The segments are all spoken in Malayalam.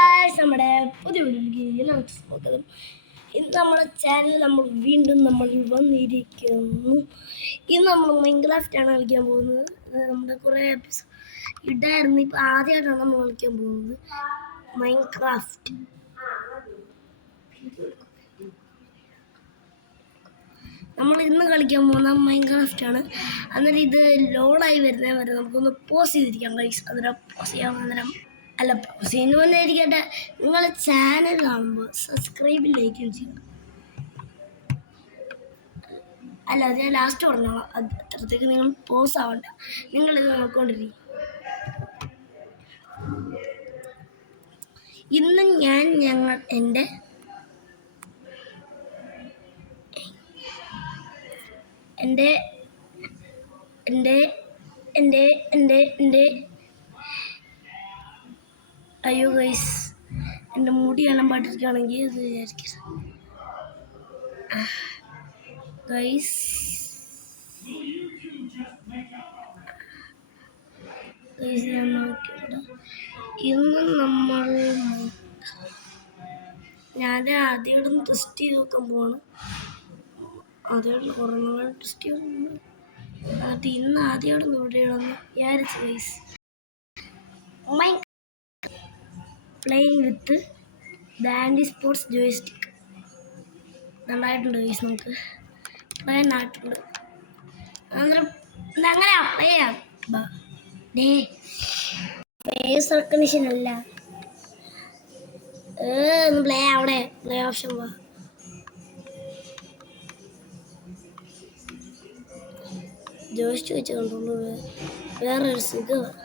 നമ്മുടെ പുതിയ വീഡിയോയിലേക്ക് എല്ലാവർക്കും സ്വാഗതം. ഇന്ന് നമ്മുടെ ചാനൽ നമ്മൾ വന്നിരിക്കുന്നു. ഇന്ന് നമ്മൾ മൈൻക്രാഫ്റ്റാണ് കളിക്കാൻ പോകുന്നത്. നമ്മുടെ കുറേ എപ്പിസോഡ് ഇടായിരുന്നു. ഇപ്പം ആദ്യമായിട്ടാണ് നമ്മൾ കളിക്കാൻ പോകുന്നത് മൈൻക്രാഫ്റ്റ്. നമ്മൾ ഇന്ന് കളിക്കാൻ പോകുന്ന മൈൻക്രാഫ്റ്റാണ്. അന്നേരം ഇത് ലോഡായി വരുന്നേ വരെ നമുക്കൊന്ന് പോസ് ചെയ്തിരിക്കാം ഗൈസ്. അന്നേരം പോസ് ചെയ്യാൻ അന്നേരം അല്ല സിനിമ ഇരിക്കട്ടെ. നിങ്ങൾ ചാനൽ കാണുമ്പോൾ സബ്സ്ക്രൈബ് ലൈക്കും ചെയ്യണം. അല്ല അത് ഞാൻ ലാസ്റ്റ് പറഞ്ഞോളാം. അത് അത്രത്തേക്ക് നിങ്ങൾ പോസ് ആവണ്ട. നിങ്ങളിത് നോക്കിക്കൊണ്ടിരിക്കും. ഇന്ന് ഞങ്ങൾ എൻ്റെ എൻ്റെ എൻ്റെ എൻ്റെ എൻ്റെ എൻ്റെ അയ്യോ ഗൈസ്, എൻ്റെ മുടി എല്ലാം പാട്ടിരിക്കുകയാണെങ്കിൽ ഇത് വിചാരിക്കരുത് ഗൈസ്. ഞാൻ നോക്കിയിട്ട് ഇന്ന് ഞാൻ ആദ്യം ടെസ്റ്റ് ചെയ്ത് നോക്കാൻ പോവാണ്. ആദ്യമായിട്ട് കുറേ നാൾ ടെസ്റ്റ് ചെയ്ത് അത് ഇന്ന് ആദ്യമായിട്ട് ഇവിടെയാണെന്ന് വിചാരിച്ചു guys. Playing with bandy sports joystick നന്നായിട്ടുണ്ട് ഗൈസ്. നമുക്ക് പ്ലേ ആയിട്ടുണ്ട്. അന്നേരം അങ്ങനെ പ്ലേ ചെയ്യാം. ഫേസ് റെക്കഗ്നിഷൻ അല്ല, ഒന്ന് പ്ലേ അവിടെ പ്ലേ ഓപ്ഷൻ വാ. ജോയിസ്റ്റ് വെച്ച് കണ്ടോളൂ. വേറൊരു സുഖമാണ്.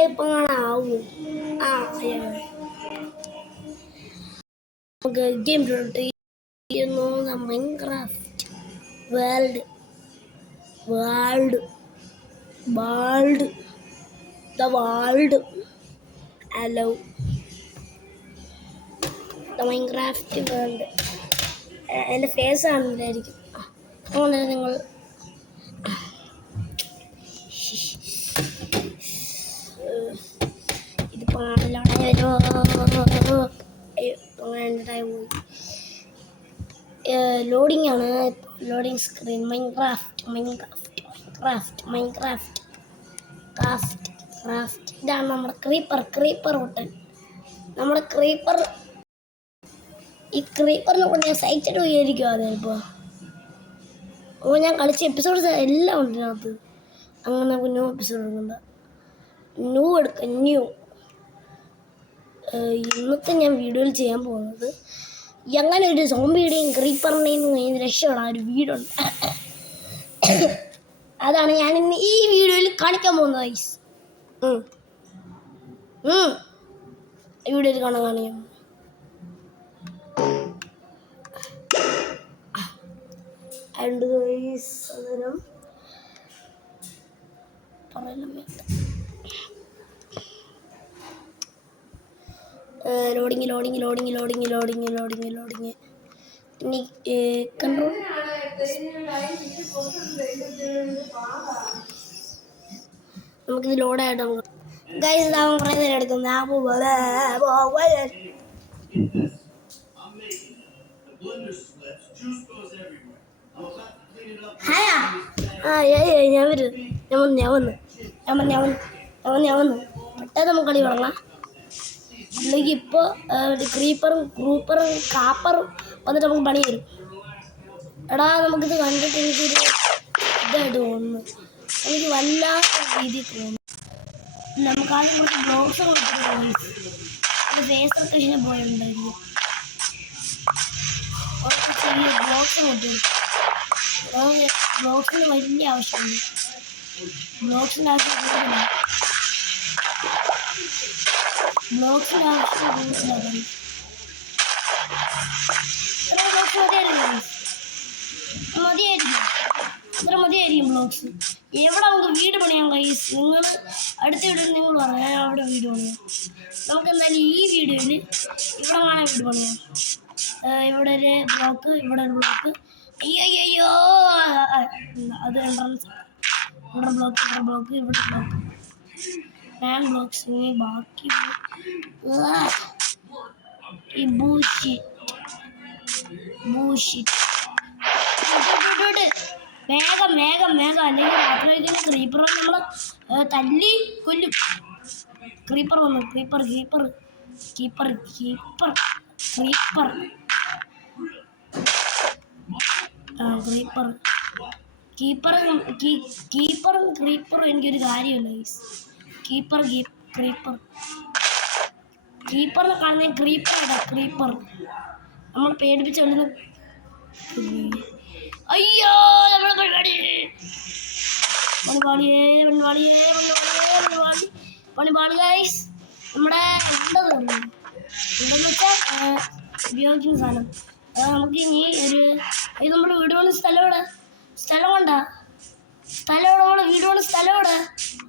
ഇപ്പം കാണാവൂ. Game Minecraft world hello Minecraft world. എൻ്റെ ഫേസ് കാണുന്നില്ലായിരിക്കും. അങ്ങനെ നിങ്ങൾ ഇതിപ്പോൾ ലോഡിംഗ് ആണ്. Loading screen. മൈൻക്രാഫ്റ്റ് ഇതാണ് നമ്മുടെ ക്രീപ്പർ ഹോട്ടൽ. നമ്മുടെ ഈ ക്രീപ്പറിനെ കൊണ്ട് ഞാൻ സൈറ്റിട്ട് പോയിരിക്കും. അതിപ്പോൾ ഞാൻ കളിച്ച എപ്പിസോഡ്സ് എല്ലാം ഉണ്ട് അതിനകത്ത്. അങ്ങനെ നമുക്ക് ന്യൂ എപ്പിസോഡ് എടുക്കാം. ഇന്നത്തെ ഞാൻ വീഡിയോയിൽ ചെയ്യാൻ പോകുന്നത് എങ്ങനെ ഒരു സോംബിയുടെയും ക്രീപ്പറിൻ്റെയും രക്ഷപ്പെടാൻ ഒരു വീടുണ്ട്. അതാണ് ഞാൻ ഇന്ന് ഈ വീഡിയോയിൽ കാണിക്കാൻ പോകുന്നത് ഗൈസ്. ഈ വീഡിയോയിൽ കാണിക്കാം. ആൻഡ് ഗൈസ് അന്നേരം ലോഡിങ് ഇനി കൺട്രോൾ. നമുക്കിത് ലോഡായിട്ട് ഗൈസ് ഇതാവാൻ കുറേ നേരം എടുക്കും. ഞാൻ വന്നു പെട്ടെന്ന് നമുക്ക് കളി തുടങ്ങാം. അല്ലെങ്കിൽ ഇപ്പോൾ ക്രീപ്പറും കാപ്പറും വന്നിട്ട് നമുക്ക് പണി വരും. എടാ നമുക്കിത് കണ്ടിട്ട് എനിക്കൊരു ഇതായിട്ട് തോന്നുന്നു. എനിക്ക് വല്ലാത്ത രീതിയിൽ തോന്നുന്നു. നമുക്ക് ആദ്യം കുറച്ച് ബ്ലോഗ്സ് കൊടുത്തിട്ട് ഫേസ് റെക്കഗ്നിഷൻ പോയിട്ടുണ്ടായിരിക്കും. കുറച്ച് ചെറിയ ബ്ലോഗ്സ് കൊടുത്തിട്ട് ബ്ലോഗ്സിന് വലിയ ആവശ്യമുണ്ട്. ബ്ലോഗ്സിൻ്റെ ആവശ്യം കൂടുതലാണ്. മതിയായിരിക്കും ബ്ലോഗ്സ്. എവിടെ നമുക്ക് വീട് പണിയാം ഗൈസ്. നിങ്ങൾ അടുത്ത വീഡിയോയിൽ നിങ്ങൾ പറഞ്ഞു ഞാൻ അവിടെ വീട് പണിയാം. നമുക്ക് എന്തായാലും ഈ വീഡിയോയിൽ ഇവിടെ കാണാൻ വീട് പണിയാം. ഇവിടെ ഒരു ബ്ലോക്ക്, ഇവിടെ ഒരു ബ്ലോക്ക്. അയ്യോ അത് എൻട്രൻസ്. ഇവിടെ ബ്ലോക്ക്, ഇവിടെ ബ്ലോക്ക്. മാൻ ബ്ലോക്സ് ഇനി ബാക്കി ഈ ബൂഷിറ്റ് വേഗം വേഗം വേഗം അല്ലെങ്കിൽ രാത്രിയിലേക്ക് ക്രീപ്പർ നമ്മൾ തല്ലി കൊല്ലും. ക്രീപ്പർ വന്നു. Creeper creeper keeper keeper creeper creeper കീപ്പറും ക്രീപ്പറും എനിക്കൊരു കാര്യമല്ല. കീപ്പർ ക്രീപ്പർ ക്രീപ്പറിനെ കാണുന്ന ക്രീപ്പർ ക്രീപ്പർ നമ്മൾ പേടിപ്പിച്ച് കൊള്ളുന്ന. അയ്യോ നമ്മളെ പരിപാടി പണിപാളിയേ പണിപാളിയേ പണിപാളി പണിപാളി ഗൈസ്. നമ്മുടെ ഉണ്ടെന്ന് വെച്ചാൽ ഉപയോഗിക്കുന്ന സാധനം നമുക്ക് ഇനി ഒരു ഇത് നമ്മുടെ വീട് പണി സ്ഥലം കൊണ്ടാ നമ്മളെ വീട് പണി സ്ഥലം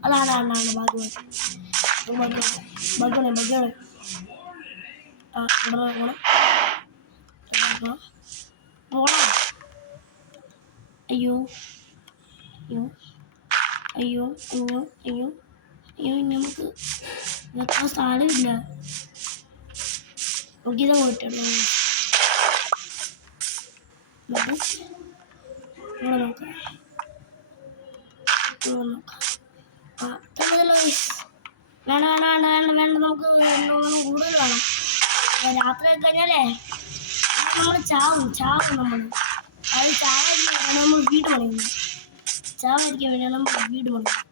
അതാണ് ഭാഗ്യം പോണം. അയ്യോ അയ്യോ അയ്യോ അയ്യോ അയ്യോ അയ്യോ നമുക്ക് വെക്കാൻ സ്ഥലമില്ല. നോക്കിയതാ പോയിട്ടുള്ളൂ. നോക്കാം വേണ്ട നമുക്ക് കൂടുതൽ വേണം. രാത്രി കഴിഞ്ഞാലേ നമ്മൾ ചാവും നമ്മൾ. അത് ചാവാതിരിക്കാൻ നമ്മൾ വീട് പണിയുന്നു. ചാവാതിരിക്കാൻ വേണ്ടിയാണ് നമ്മൾ വീട് പണിയുന്നത്.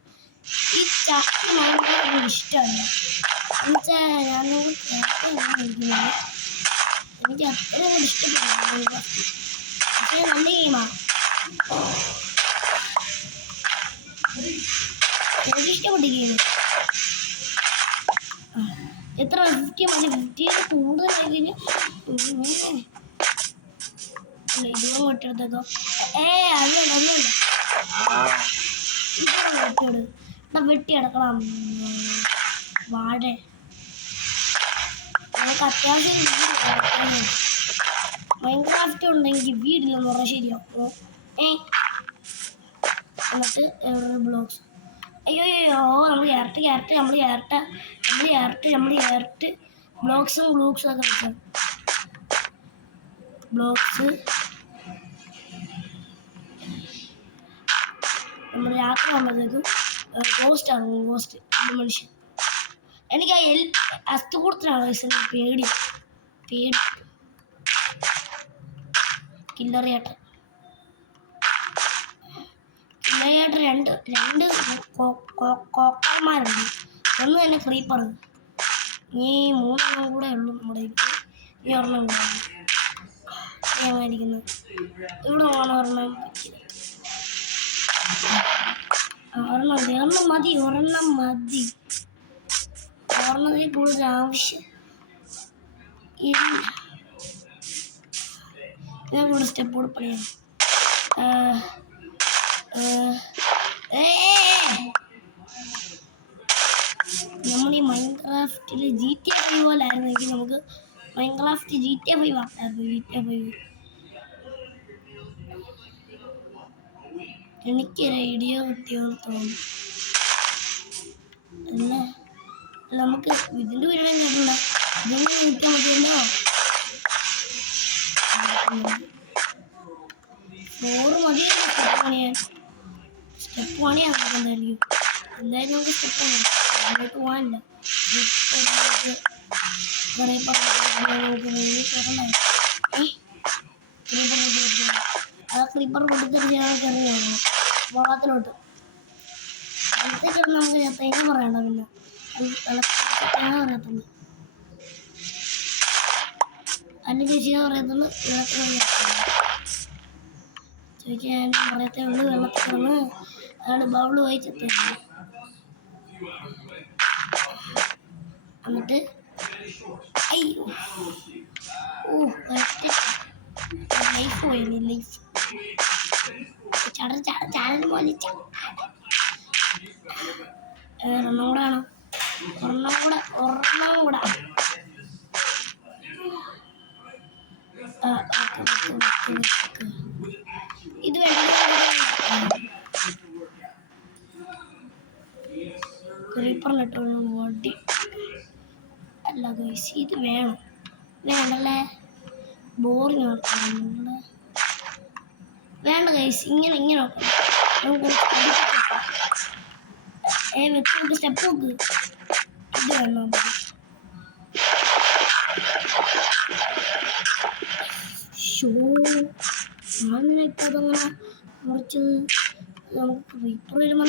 ഈ ചാക്ക് നമുക്ക് ഇഷ്ടമല്ല. എന്നുവെച്ചാൽ ഞാൻ കളിക്കുന്നത് എനിക്ക് അത്രയും ഇഷ്ടപ്പെടുന്നു. പക്ഷേ നല്ല ഗെയിമാണ്. എനിക്ക് ഇഷ്ടപ്പെട്ട ഗെയിം. എത്ര 50 മതി 50 കൂടുതലായി കഴിഞ്ഞാൽ ഇതുപോലെ വെട്ടിയെടുത്തേക്കോ. അതൊന്നുമല്ല വെട്ടിയെടുക്കണം. വാഴ നമുക്ക് അത്യാവശ്യം മൈൻക്രാഫ്റ്റ് ഉണ്ടെങ്കിൽ വീടില്ലെന്ന് പറഞ്ഞാൽ ശരിയാവും. എന്നിട്ട് എവിടെ ബ്ലോക്സ് അയ്യോ നമ്മൾ ക്യാരറ്റ് ബ്ലോക്സും ഒക്കെ വെച്ചാൽ ബ്ലോക്സ് നമ്മൾ രാത്രി ആകുമ്പോഴത്തേക്കും ഗോസ്റ്റ് മനുഷ്യൻ. എനിക്ക് ആ അസ്തുകൂടത്തിനാണ് പേടി കില്ലറിയാട്ടൻ രണ്ട് കോക്കന്മാരുണ്ട്. ഒന്ന് തന്നെ ക്രീപ്പർ. ഈ 3 കൂടെ ഉള്ളു നമ്മുടെ വീട്ടിൽ. ഈ ഒരെണ്ണം കൂടെ ഞാനായിരിക്കുന്നത്. ഇവിടെ ഒരെണ്ണം മതി. ഒരെണ്ണത്തിൽ കൂടുതൽ ആവശ്യം ഇല്ല. ഞാൻ കൂടെ സ്റ്റെപ്പ് കൂടെ പണിയാം. നമ്മൾ ഈ മൈൻക്രാഫ്റ്റിൽ GTA 5 പോലെ ആയിരുന്നെങ്കിൽ നമുക്ക് മൈൻക്രാഫ്റ്റ് GTA 5 ആക്കായിരുന്നു. എനിക്കൊരു ഐഡിയ കിട്ടിയെന്ന് തോന്നുന്നു. അല്ല നമുക്ക് ഇതിൻ്റെ പരിപാടി കേട്ടില്ല. ഇതൊന്നും കിട്ടാൻ പറ്റിയല്ലോ. 4 മതിയല്ലോ സ്റ്റെപ്പ് പണിയാൻ നമുക്ക് എന്തായാലും നമുക്ക് സ്റ്റെപ്പ് പണിയാം. അങ്ങോട്ട് പോകാനില്ല. ക്രീപ്പർ കൊടുത്തിട്ട് ഞങ്ങൾക്ക് എറിയാണ് വെള്ളത്തിലോട്ട്. വെള്ളത്തേക്ക് നമുക്ക് തേങ്ങ പറയണ്ട. പിന്നെ തേങ്ങ പറയത്തുള്ളൂ. അല്ല ചേച്ചി പറയത്തുള്ളൂ. ചേച്ചി ഞാൻ പറയത്തേ ഉള്ളൂ. വെള്ളത്തിലാണ് അതാണ് ബൗള് വായിച്ചെത്തേ. എന്നിട്ട് അയ്യോ ലൈഫ് പോയി. ലൈഫ് ചാനൽ പോലെ ഒരെണ്ണം കൂടെ ആണോ? ഒരെണ്ണം കൂടെ ഇത് ക്രീപ്പറിലിട്ടുള്ള വടി അല്ല ഗൈസ്, ഇത് വേണം. വേണ്ടല്ലേ, ബോറിങ് ആക്കണം. വേണ്ട ഗൈസ്, ഇങ്ങനെ നോക്കണം. വെച്ച് സ്റ്റെപ്പ് നോക്ക്. ഇത് വേണം. ഞാനിപ്പോൾ അതങ്ങനെ മുറിച്ചത് നമുക്ക് റീപ്പർ വരുമ്പോൾ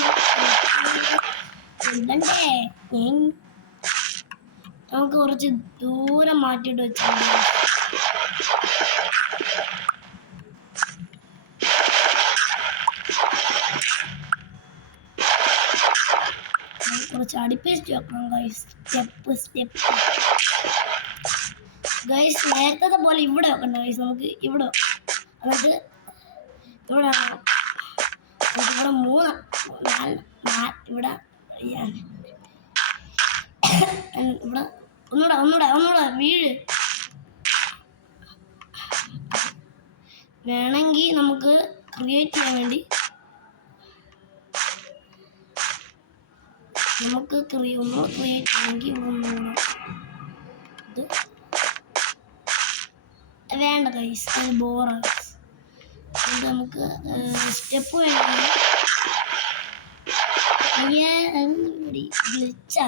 നമുക്ക് കുറച്ച് ദൂരം മാറ്റിയിട്ട് വെച്ചാൽ കുറച്ച് അടുപ്പിച്ച് വെക്കണം ഗൈസ്. സ്റ്റെപ്പ് ഗൈസ്, നേരത്തെ പോലെ ഇവിടെ വെക്കണ്ട ഗൈസ്. നമുക്ക് ഇവിടെ എന്നിട്ട് ഇവിടെ ഇവിടെ 3 4 ഇവിടെ ഇവിടെ ഒന്നുകൂടെ വീഴ്. വേണമെങ്കിൽ നമുക്ക് ക്രിയേറ്റ് ചെയ്യാൻ വേണ്ടി നമുക്ക് ക്രിയേറ്റ് ചെയ്യണമെങ്കിൽ ഇത് വേണ്ട ഗൈസ്, അത് ബോറാണ്. അത് നമുക്ക് സ്റ്റെപ്പ് വേണമെങ്കിൽ ഗ്ലിച്ച്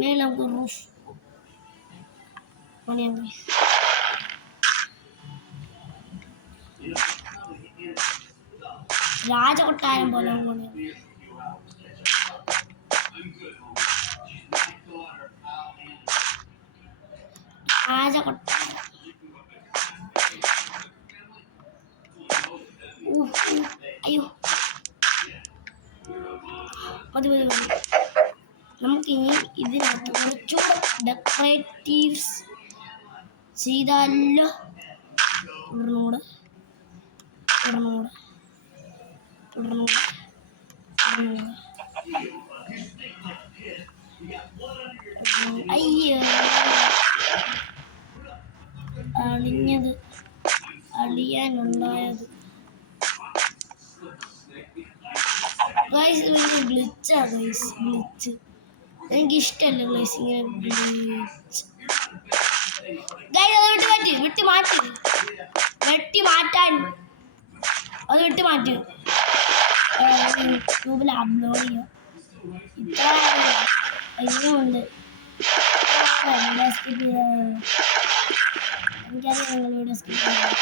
മേലെ നമുക്ക് റൂഫ് പണിയാം ഗൈസ്. രാജകൊട്ടാരം പോലെ രാജകൊട്ടാരം. അയ്യോ, മതി. നമുക്കിനി ഇതിനകത്ത് കുറച്ചുകൂടെ ഡെക്കറേറ്റീവ്സ് ചെയ്താലോ. തുടർന്നൂടെ അയ്യോ, അളിയാനുണ്ടായത് ഗൈസ്. ഗ്ലിച്ചാ ഗൈസ്, ഗ്ലിച്ച് എനിക്കിഷ്ടമല്ല ഗൈസ്. ഇങ്ങനെ ഗ്ലിച്ച് ഗൈസ്, അത് വെട്ടി മാറ്റാൻ അത് വെട്ടി മാറ്റി യൂട്യൂബിൽ അപ്ലോഡ് ചെയ്യാം. ഇത്ര ഇനിയുണ്ട്. എനിക്കറിയാം നിങ്ങൾ വീഡിയോ സ്കിപ്പ് ചെയ്യാം.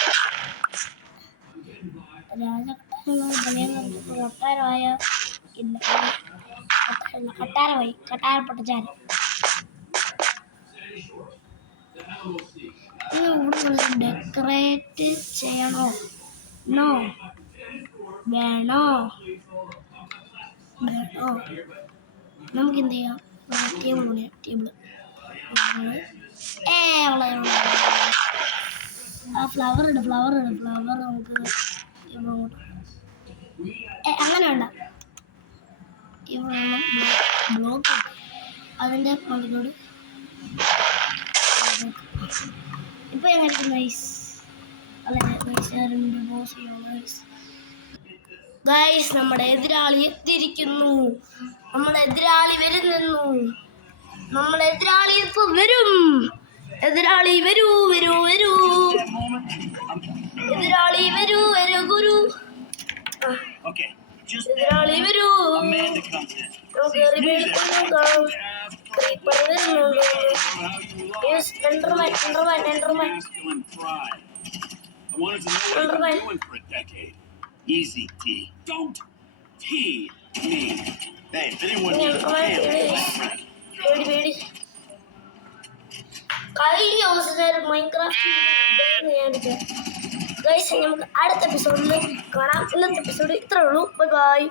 കൊട്ടാരമായ ഇല്ല, കട്ടാരപ്പെട്ട ചാരം. ഇവിടെ ഡെക്കറേറ്റ് ചെയ്യണോ? നോ, വേണോ? നമുക്ക് എന്ത് ചെയ്യാം? ടേബിള് ഫ്ലവർ ഇട്. നമുക്ക് അങ്ങനെ വേണ്ട. ഇവിടെ ബ്ലോക്ക് അതിൻ്റെ പണിയോട് ഇപ്പൊ എങ്ങനെ നൈസ്. ഗൈസ്, നമ്മുടെ എതിരാളി എത്തിയിരിക്കുന്നു. നമ്മുടെ എതിരാളി വരുന്നു. നമ്മുടെ എതിരാളി ഇപ്പൊ വരും. എതിരാളി വരൂ. എതിരാളി വരൂ ഗുരു. എതിരാളി വരൂ. Easy, T. Don't tee me. Hey, if anyone needs a കഴിഞ്ഞ ദിവസം മൈൻക്രാഫ്റ്റ് ഗൈസ്, നമുക്ക് അടുത്ത എപ്പിസോഡിൽ കാണാം. ഇന്നത്തെ എപ്പിസോഡ് ഇത്രേ ഉള്ളൂ. ബൈ.